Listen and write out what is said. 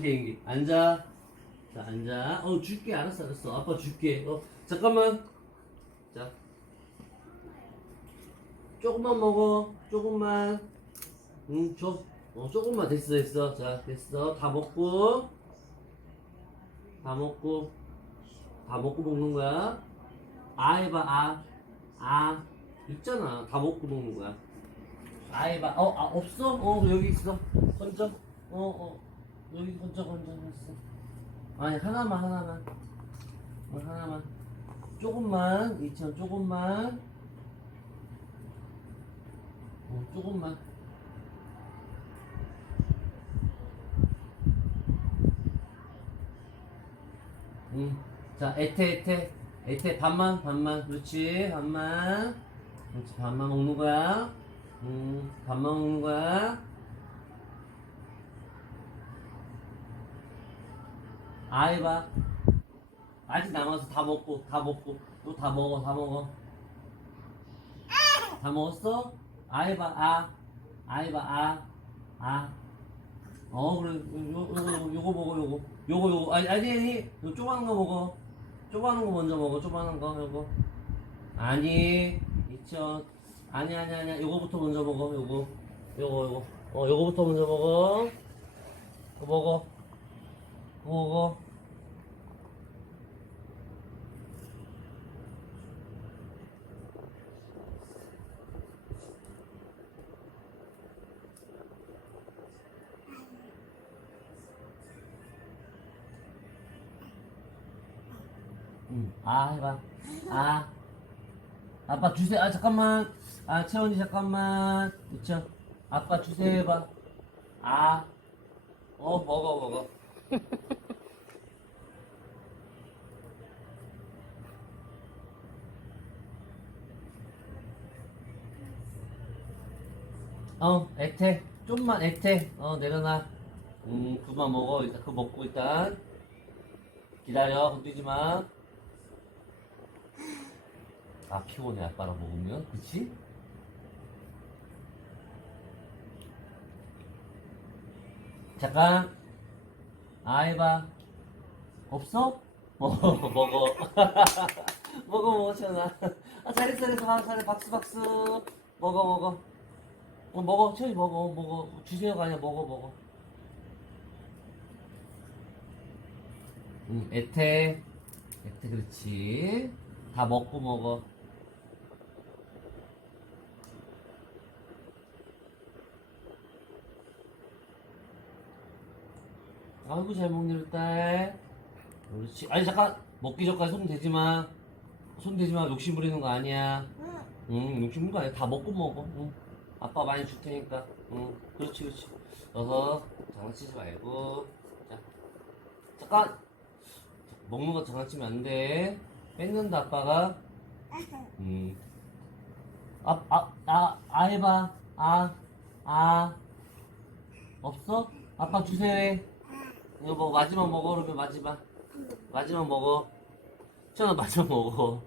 비행기. 앉아. 자, 앉아. 줄게. 알았어, 알았어. 아빠 줄게. 잠깐만. 자, 조금만 먹어. 조금만. 응, 줘. 조금만. 됐어, 됐어. 자, 됐어. 다 먹고. 다 먹고. 다 먹고 먹는 거야. 아 해봐, 아. 아. 있잖아. 다 먹고 먹는 거야. 아 해봐. 없어? 여기 있어. 건져. 여기 건져. 있어. 아니, 하나만. 하나만. 조금만. 이천 조금만. 조금만. 자, 에테, 반만. 그렇지, 반만. 그렇지, 반만 먹는 거야. 반만 먹는 거야. 아 해봐. 아직 남아서 다 먹고. 또 다 먹어. 다 먹었어? 아 해봐, 아 해봐, 아. 그래. 요거 먹어. 요거. 아니. 요 조그마한 거 먹어. 조그마한 거 먼저 먹어. 조그마한 거, 요거. 아니, 아니야. 요거부터 먼저 먹어. 요거. 요거부터 먼저 먹어. 그거 먹어. 아 해봐. 아. 아빠 주세요. 잠깐만. 채원이 잠깐만. 그쵸? 아빠 주세요 해봐. 먹어. 애태. 좀만 애태. 내려놔. 그만 먹어. 일단 그거 먹고 일단. 기다려. 건드리지 마. 피곤해. 아빠랑 먹으면. 그치? 잠깐. 해봐. 없어? 먹어. 먹어, 채연아. 잘했어. 잘해. 박수. 먹어. 먹어. 채연이 먹어. 주세요가 아니라 먹어. 애태, 그렇지. 다 먹고 먹어. 아이고, 잘 먹네, 우리 딸. 그렇지. 아니, 잠깐. 먹기 전까지 손 대지 마. 욕심 부리는 거 아니야. 욕심 부리는 거 아니야. 다 먹고 먹어. 아빠 많이 줄 테니까. 그렇지. 장난치지 말고. 자, 잠깐. 먹는 거 장난치면 안 돼. 뺏는다, 아빠가. 해봐. 없어? 아빠 주세요 해. 이거 뭐, 마지막 먹어, 그러면 마지막 먹어. 천아, 마지막 먹어.